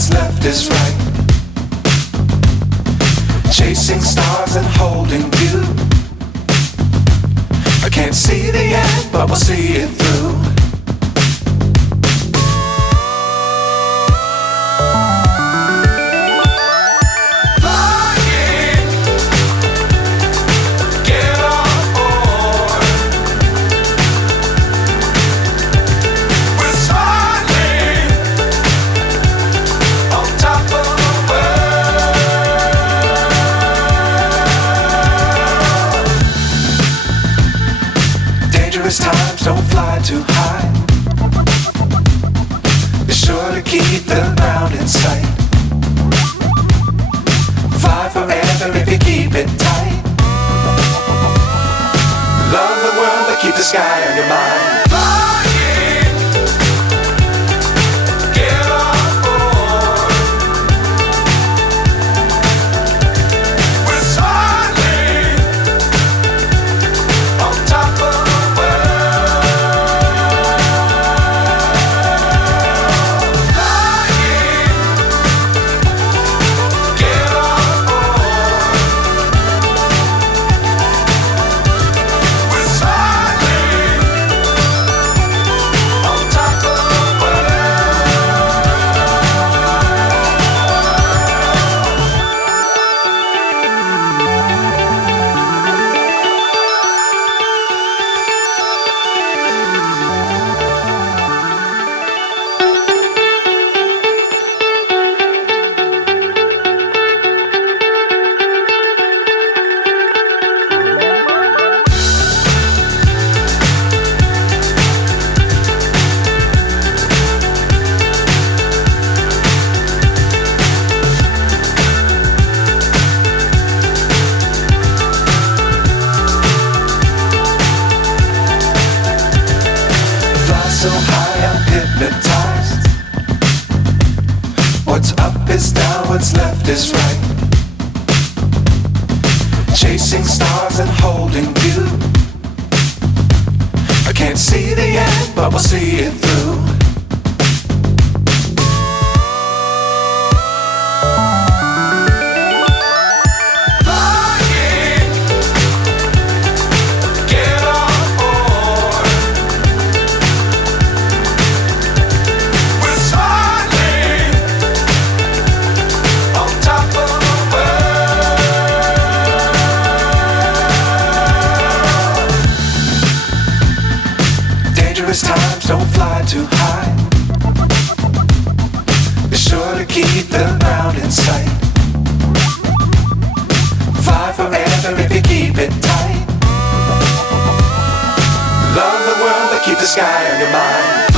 what's left is right. Chasing stars and holding you. I can't see the end, but we'll see it through. Times don't fly too high. Be sure to keep the ground in sight. Fly forever if you keep it tight. Love the world but keep the sky on your mind. So high I'm hypnotized. What's up is down, what's left is right. Chasing stars and holding you. I can't see the end, but we'll see it through. Times don't fly too high. Be sure to keep the ground in sight. Fly forever if you keep it tight. Love the world but keep the sky on your mind.